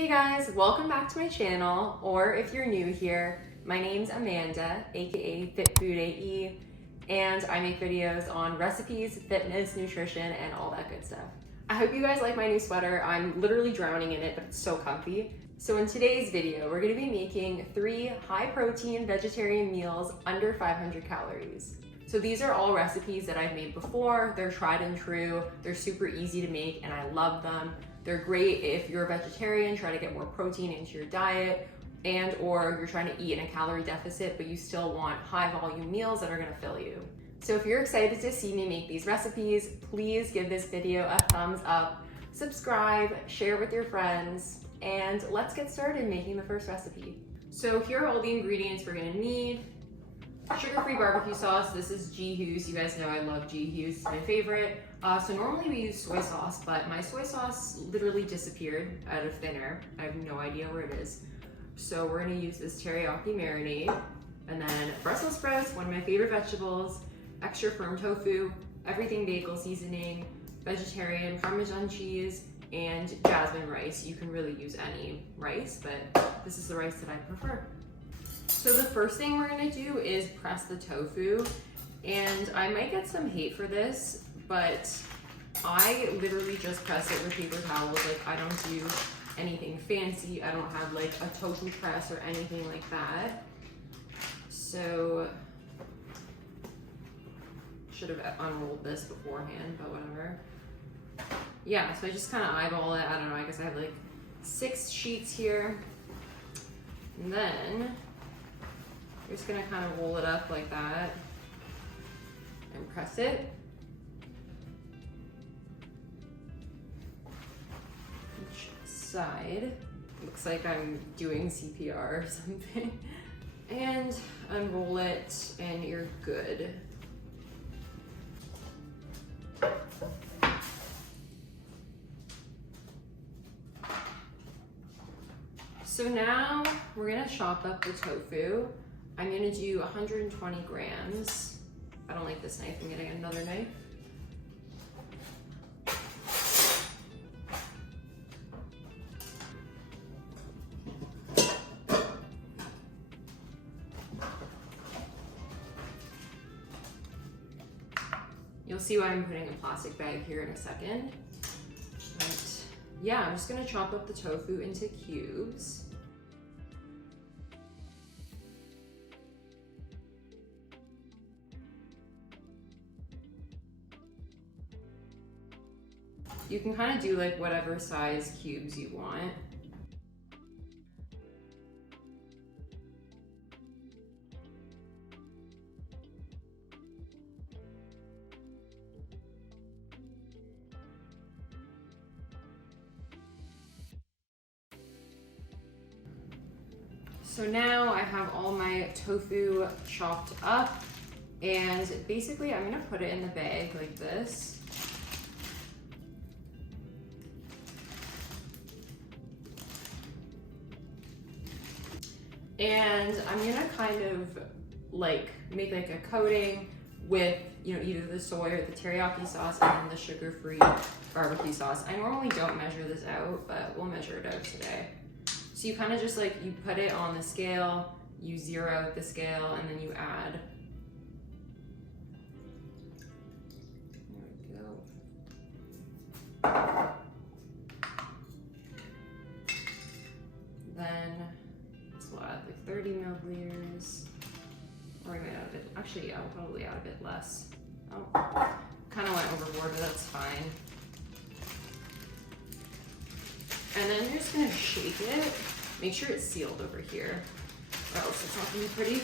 Hey guys, welcome back to my channel, or if you're new here, my name's Amanda, aka Fit Food AE, and I make videos on recipes, fitness, nutrition, and all that good stuff. I hope you guys like my new sweater. I'm literally drowning in it, but it's so comfy. So in today's video, we're gonna be making 3 high-protein vegetarian meals under 500 calories. So these are all recipes that I've made before. They're tried and true. They're super easy to make, and I love them. They're great if you're a vegetarian, try to get more protein into your diet, and or you're trying to eat in a calorie deficit, but you still want high volume meals that are gonna fill you. So if you're excited to see me make these recipes, please give this video a thumbs up, subscribe, share with your friends, and let's get started making the first recipe. So here are all the ingredients we're gonna need. Sugar-free barbecue sauce. This is G Hughes. You guys know I love G Hughes. It's my favorite. So normally we use soy sauce, but my soy sauce literally disappeared out of thin air. I have no idea where it is. So we're gonna use this teriyaki marinade, and then Brussels sprouts, one of my favorite vegetables, extra firm tofu, Everything Bagel seasoning, vegetarian parmesan cheese, and jasmine rice. You can really use any rice, but this is the rice that I prefer. So the first thing we're gonna do is press the tofu, and I might get some hate for this, but I literally just press it with paper towels. Like, I don't do anything fancy. I don't have like a tofu press or anything like that. So, should have unrolled this beforehand, but whatever. Yeah, so I just kind of eyeball it. I don't know, I guess I have like 6 sheets here. And then you're just gonna kind of roll it up like that and press it. Each side. Looks like I'm doing CPR or something. And unroll it and you're good. So now we're gonna chop up the tofu. I'm gonna do 120 grams. I don't like this knife, I'm getting another knife. You'll see why I'm putting a plastic bag here in a second. But yeah, I'm just gonna chop up the tofu into cubes. You can kind of do like whatever size cubes you want. So now I have all my tofu chopped up, and basically I'm gonna put it in the bag like this. And I'm gonna kind of like make like a coating with, you know, either the soy or the teriyaki sauce and then the sugar-free barbecue sauce. I normally don't measure this out, but we'll measure it out today. So you kind of just like, you put it on the scale, you zero out the scale, and then you add. There we go. Then we'll add like 30 milliliters, or we might add a bit, actually yeah, we'll probably add a bit less. Oh, kind of went overboard, but that's fine. And then you're just gonna shake it. Make sure it's sealed over here, or else it's not gonna be pretty.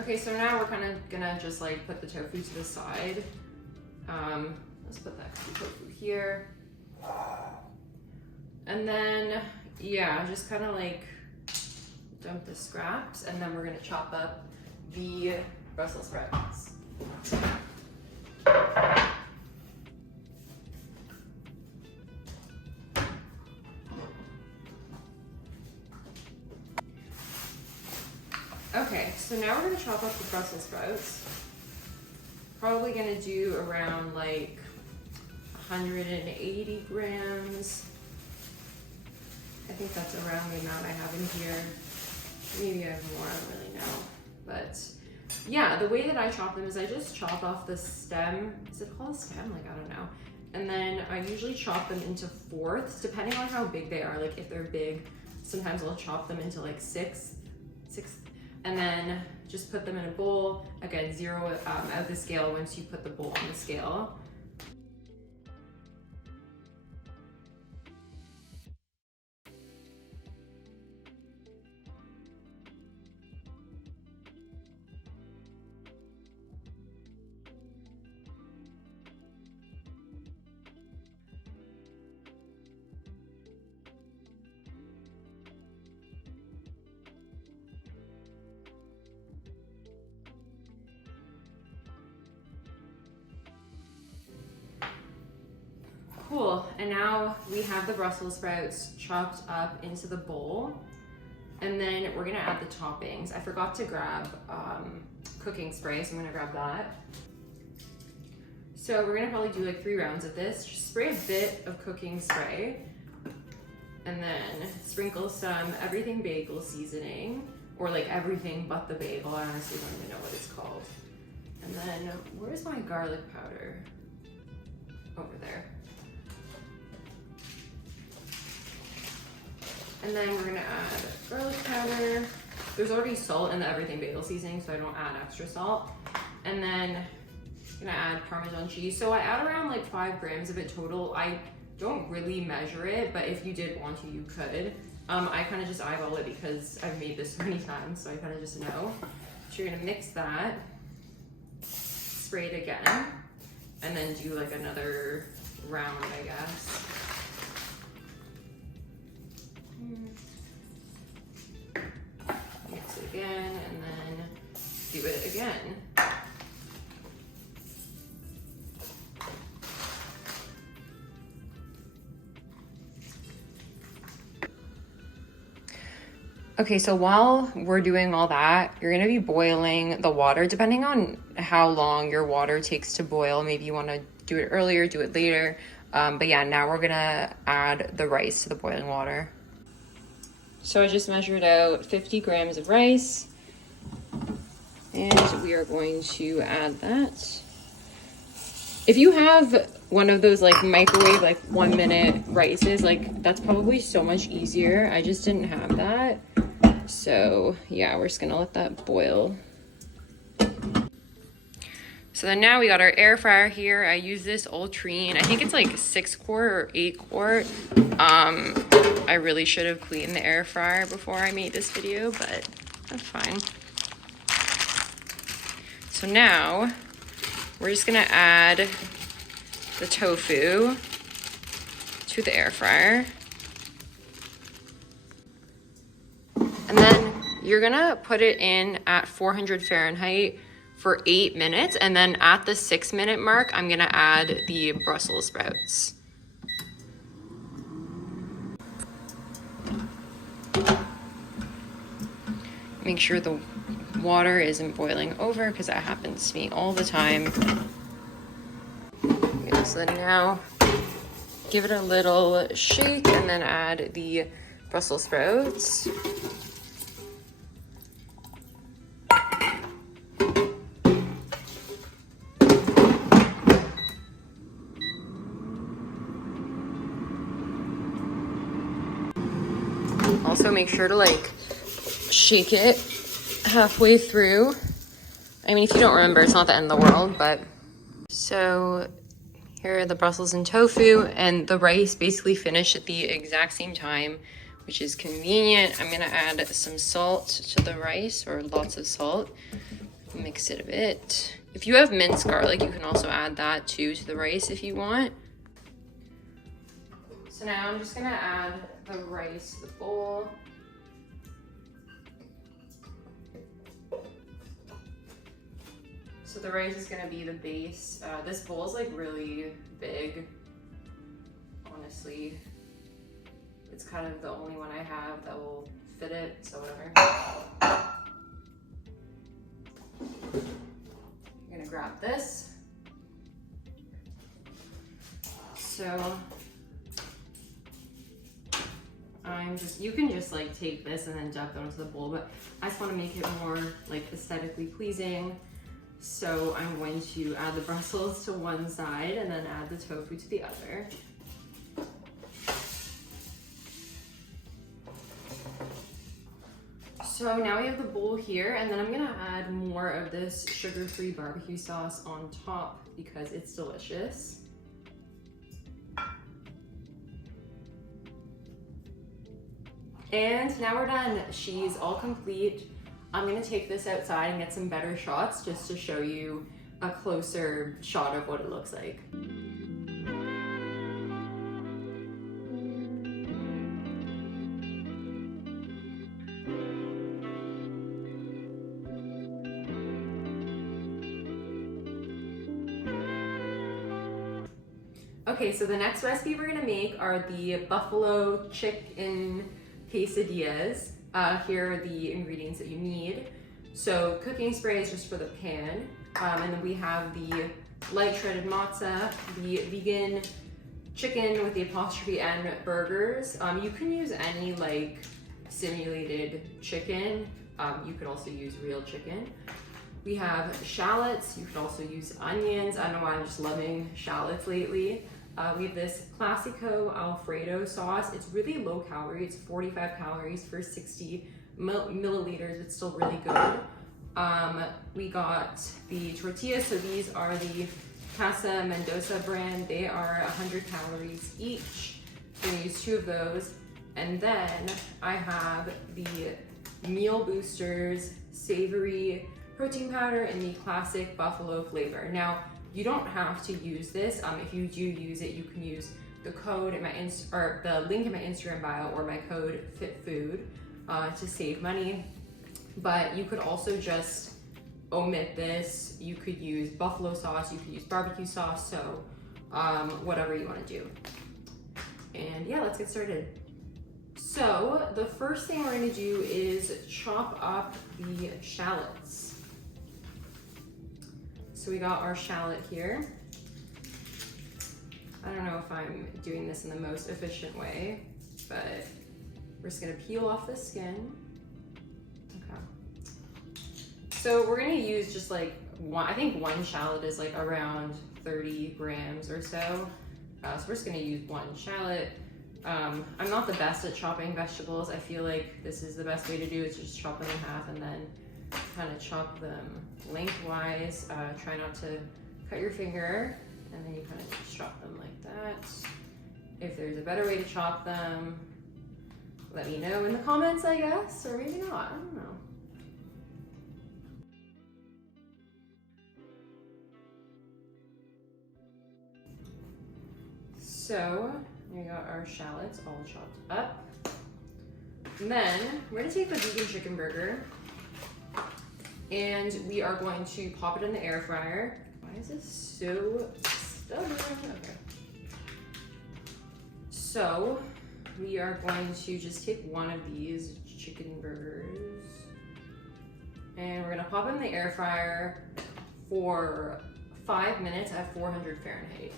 Okay, so now we're kind of gonna just like put the tofu to the side. Let's put that tofu here. And then, yeah, just kind of like dump the scraps, and then we're gonna chop up the Brussels sprouts. Okay, so now we're gonna chop up the Brussels sprouts. Probably gonna do around like 180 grams. I think that's around the amount I have in here. Maybe I have more, I don't really know. But yeah, the way that I chop them is I just chop off the stem. Is it called a stem? Like, I don't know. And then I usually chop them into fourths, depending on how big they are. Like if they're big, sometimes I'll chop them into like six, and then just put them in a bowl. Again, zero out the scale once you put the bowl on the scale. Cool, and now we have the Brussels sprouts chopped up into the bowl. And then we're gonna add the toppings. I forgot to grab cooking spray, so I'm gonna grab that. So we're gonna probably do like 3 rounds of this. Just spray a bit of cooking spray. And then sprinkle some Everything Bagel seasoning, or like everything but the bagel. I honestly don't even know what it's called. And then, where's my garlic powder? Over there. And then we're gonna add garlic powder. There's already salt in the Everything Bagel seasoning, so I don't add extra salt. And then I'm gonna add Parmesan cheese. So I add around like 5 grams of it total. I don't really measure it, but if you did want to, you could. I kind of just eyeball it because I've made this so many times, so I kind of just know. So you're gonna mix that, spray it again, and then do like another round, I guess. Mix it again, and then do it again. Okay, so while we're doing all that, you're gonna be boiling the water, depending on how long your water takes to boil. Maybe you wanna do it earlier, do it later. But yeah, now we're gonna add the rice to the boiling water. So I just measured out 50 grams of rice, and we are going to add that. If you have one of those like microwave, like 1 minute rices, like that's probably so much easier. I just didn't have that. So yeah, we're just gonna let that boil. So then now we got our air fryer here. I use this Ultrine. I think it's like 6 quart or 8 quart. I really should have cleaned the air fryer before I made this video, but that's fine. So now we're just gonna add the tofu to the air fryer. And then you're gonna put it in at 400 Fahrenheit for 8 minutes. And then at the 6-minute mark, I'm gonna add the Brussels sprouts. Make sure the water isn't boiling over, because that happens to me all the time. Okay, so then now give it a little shake and then add the Brussels sprouts. Also make sure to like shake it halfway through. I mean, if you don't remember, it's not the end of the world, but. So here are the Brussels and tofu, and the rice basically finished at the exact same time, which is convenient. I'm gonna add some salt to the rice, or lots of salt. Mix it a bit. If you have minced garlic, you can also add that too to the rice if you want. So now I'm just gonna add the rice to the bowl. So the rice is gonna be the base. This bowl is like really big, honestly. It's kind of the only one I have that will fit it, so whatever. I'm gonna grab this. So you can just like take this and then dump it into the bowl, but I just want to make it more like aesthetically pleasing. So I'm going to add the Brussels to one side and then add the tofu to the other. So now we have the bowl here, and then I'm gonna add more of this sugar-free barbecue sauce on top because it's delicious. And now we're done. She's all complete. I'm gonna take this outside and get some better shots just to show you a closer shot of what it looks like. Okay, so the next recipe we're gonna make are the buffalo chicken quesadillas. Here are the ingredients that you need. So cooking spray is just for the pan. And then we have the light shredded mozza, the vegan chicken with the apostrophe N burgers. You can use any like simulated chicken. You could also use real chicken. We have shallots. You could also use onions. I don't know why I'm just loving shallots lately. We have this Classico Alfredo sauce. It's really low calorie. It's 45 calories for 60 milliliters. It's still really good. We got the tortillas. So these are the Casa Mendosa brand. They are 100 calories each. I'm gonna use 2 of those. And then I have the Meal Boosters Savoury protein powder in the classic buffalo flavor. Now, you don't have to use this. If you do use it, you can use the code in my the link in my Instagram bio or my code FITFOOD to save money. But you could also just omit this. You could use buffalo sauce. You could use barbecue sauce. So whatever you want to do. And yeah, let's get started. So the first thing we're going to do is chop up the shallots. So we got our shallot here. I don't know if I'm doing this in the most efficient way, but we're just gonna peel off the skin. Okay. So we're gonna use just like one, I think one shallot is like around 30 grams or so. So we're just gonna use one shallot. I'm not the best at chopping vegetables. I feel like this is the best way to do it, is just chop them in half and then kind of chop them lengthwise. Try not to cut your finger, and then you kind of just chop them like that. If there's a better way to chop them, let me know in the comments, I guess, or maybe not, I don't know. So we got our shallots all chopped up. And then we're gonna take the vegan chicken burger, and we are going to pop it in the air fryer. Why is this so stubborn? Okay. So we are going to just take one of these chicken burgers, and we're gonna pop it in the air fryer for 5 minutes at 400 Fahrenheit.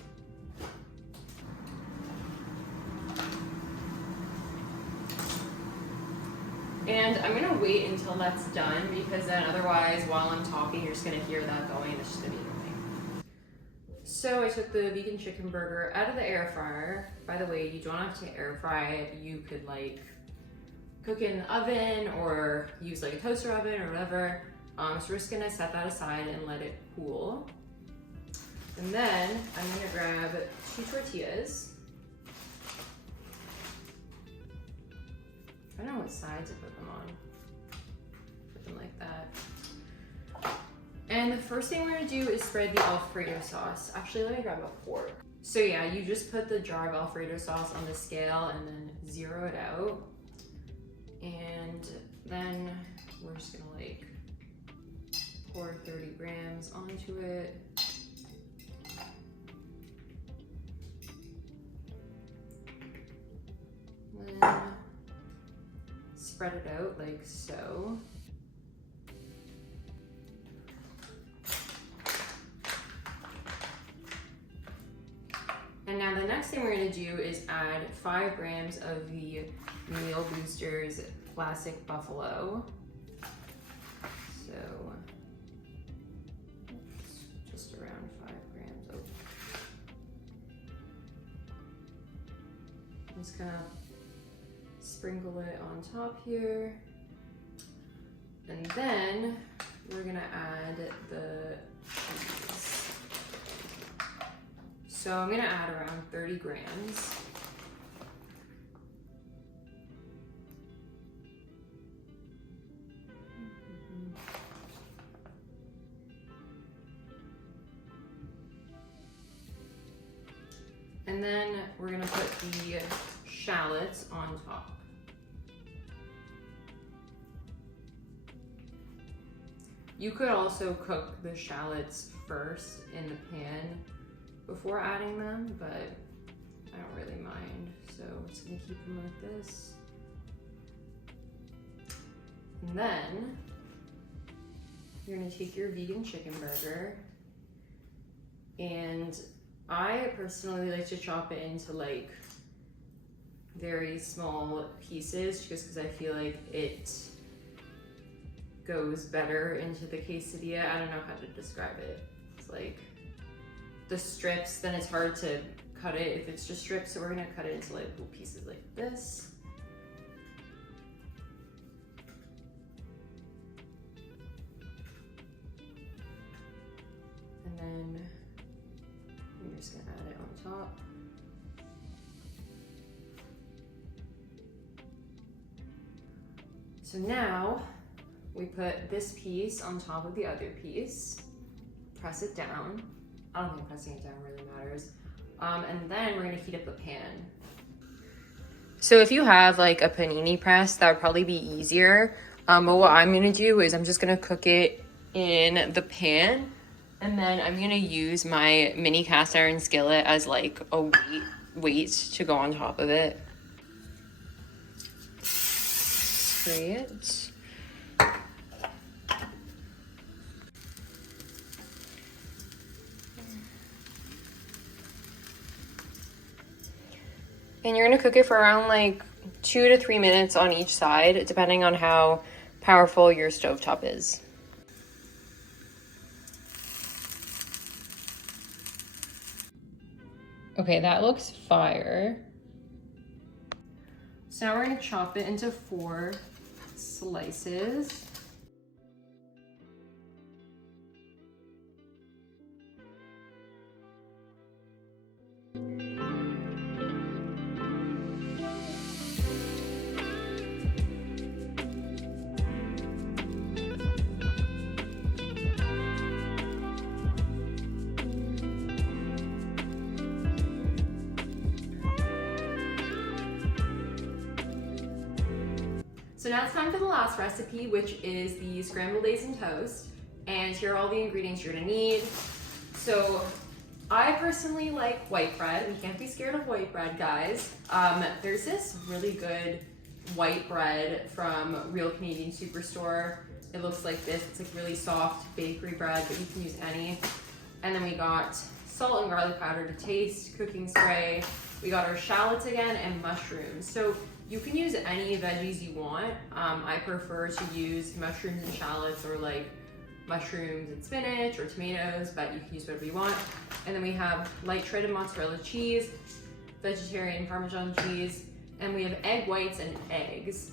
And I'm gonna wait until that's done, because then otherwise while I'm talking you're just gonna hear that going and it's just gonna be annoying. So I took the vegan chicken burger out of the air fryer. By the way, you don't have to air fry it. You could like cook in the oven or use like a toaster oven or whatever. So we're just gonna set that aside and let it cool. And then I'm gonna grab 2 tortillas. I don't know what side to put them on. Put them like that. And the first thing we're gonna do is spread the Alfredo sauce. Actually, let me grab a fork. So yeah, you just put the jar of Alfredo sauce on the scale and then zero it out. And then we're just gonna like pour 30 grams onto it. Then spread it out like so. And now the next thing we're gonna do is add 5 grams of the Meal Boosters Classic Buffalo. So, just around 5 grams. Oh. I'm just gonna sprinkle it on top here. And then we're gonna add the cheese. So I'm gonna add around 30 grams. And then we're gonna put the shallots on top. You could also cook the shallots first in the pan before adding them, but I don't really mind. So I'm just gonna keep them like this. And then you're gonna take your vegan chicken burger, and I personally like to chop it into like very small pieces just because I feel like it goes better into the quesadilla. I don't know how to describe it. It's like the strips, then it's hard to cut it if it's just strips, so we're gonna cut it into like little pieces like this. And then I'm just gonna add it on top. So now we put this piece on top of the other piece, press it down. I don't think pressing it down really matters. And then we're gonna heat up the pan. So if you have like a panini press, that would probably be easier. But what I'm gonna do is I'm just gonna cook it in the pan, and then I'm gonna use my mini cast iron skillet as like a weight to go on top of it. Spray it. And you're gonna cook it for around like 2 to 3 minutes on each side, depending on how powerful your stovetop is. Okay, that looks fire. So now we're gonna chop it into 4 slices. So now it's time for the last recipe, which is the scrambled eggs and toast. And here are all the ingredients you're gonna need. So I personally like white bread. We can't be scared of white bread, guys. There's this really good white bread from Real Canadian Superstore. It looks like this. It's like really soft bakery bread, but you can use any. And then we got salt and garlic powder to taste, cooking spray. We got our shallots again and mushrooms. So you can use any veggies you want. I prefer to use mushrooms and shallots, or like mushrooms and spinach or tomatoes, but you can use whatever you want. And then we have light shredded mozzarella cheese, vegetarian Parmesan cheese, and we have egg whites and eggs.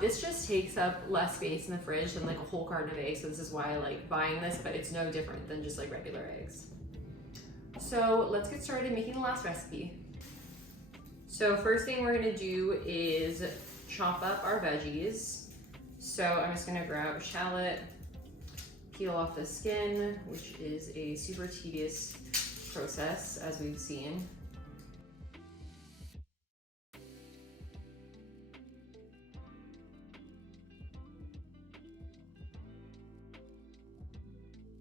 This just takes up less space in the fridge than like a whole carton of eggs, so this is why I like buying this, but it's no different than just like regular eggs. So let's get started making the last recipe. So first thing we're gonna do is chop up our veggies. So I'm just gonna grab a shallot, peel off the skin, which is a super tedious process, as we've seen.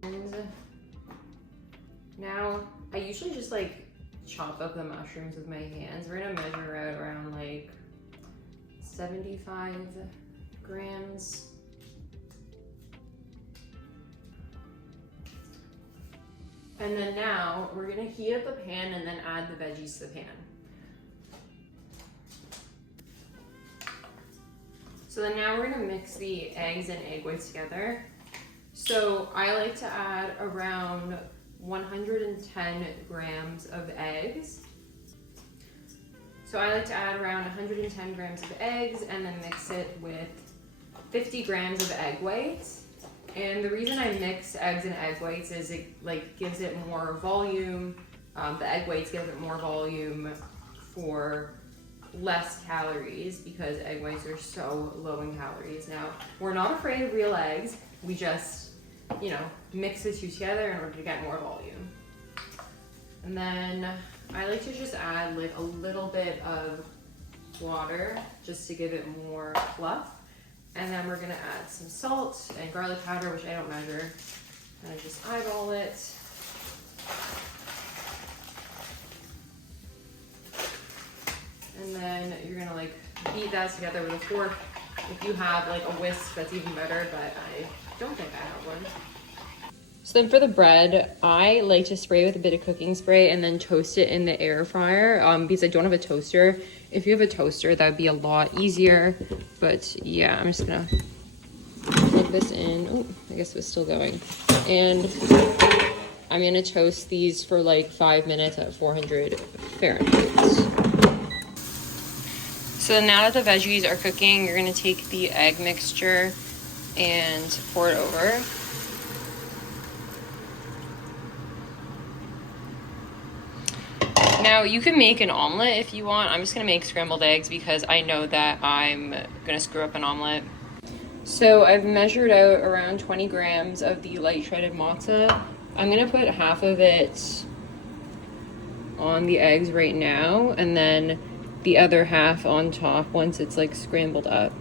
And now I usually just like chop up the mushrooms with my hands. We're gonna measure out around like 75 grams. And then now we're gonna heat up the pan and then add the veggies to the pan. So then now we're gonna mix the eggs and egg whites together. So I like to add around 110 grams of eggs. So I like to add around 110 grams of eggs and then mix it with 50 grams of egg whites. And the reason I mix eggs and egg whites is it like gives it more volume. The egg whites give it more volume for less calories because egg whites are so low in calories. Now, we're not afraid of real eggs. We just, you know, mix the two together in order to get more volume. And then I like to just add like a little bit of water just to give it more fluff. And then we're gonna add some salt and garlic powder, which I don't measure. And I just eyeball it. And then you're gonna like beat that together with a fork. If you have like a whisk, that's even better, but I don't think I have one. So then for the bread, I like to spray with a bit of cooking spray and then toast it in the air fryer because I don't have a toaster. If you have a toaster, that would be a lot easier. But yeah, I'm just gonna plug this in. Oh, I guess it was still going. And I'm gonna toast these for like 5 minutes at 400 Fahrenheit. So now that the veggies are cooking, you're gonna take the egg mixture and pour it over. Now you can make an omelet if you want. I'm just gonna make scrambled eggs because I know that I'm gonna screw up an omelet. So I've measured out around 20 grams of the light shredded mozza. I'm gonna put half of it on the eggs right now and then the other half on top once it's like scrambled up.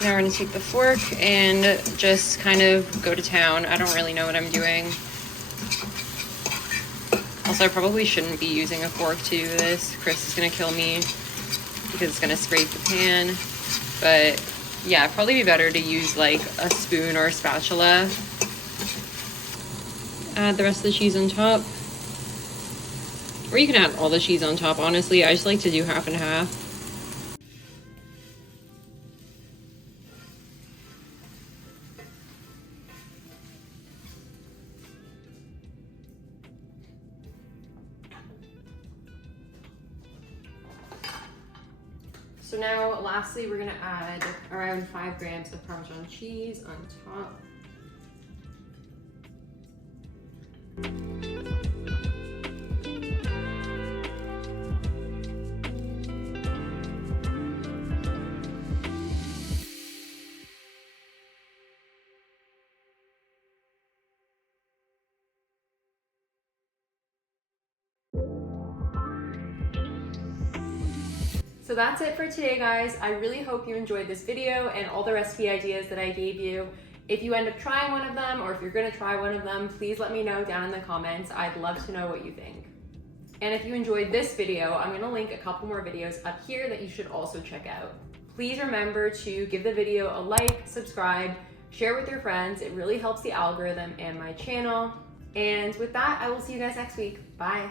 Now we're gonna take the fork and just kind of go to town. I don't really know what I'm doing. Also, I probably shouldn't be using a fork to do this. Chris is gonna kill me because it's gonna scrape the pan. But yeah, it'd probably be better to use like a spoon or a spatula. Add the rest of the cheese on top. Or you can add all the cheese on top, honestly. I just like to do half and half. So now, lastly, we're gonna add around 5 grams of Parmesan cheese on top. So that's it for today, guys. I really hope you enjoyed this video and all the recipe ideas that I gave you. If you end up trying one of them or if you're gonna try one of them, please let me know down in the comments. I'd love to know what you think. And if you enjoyed this video, I'm gonna link a couple more videos up here that you should also check out. Please remember to give the video a like, subscribe, share with your friends. It really helps the algorithm and my channel. And with that, I will see you guys next week. Bye.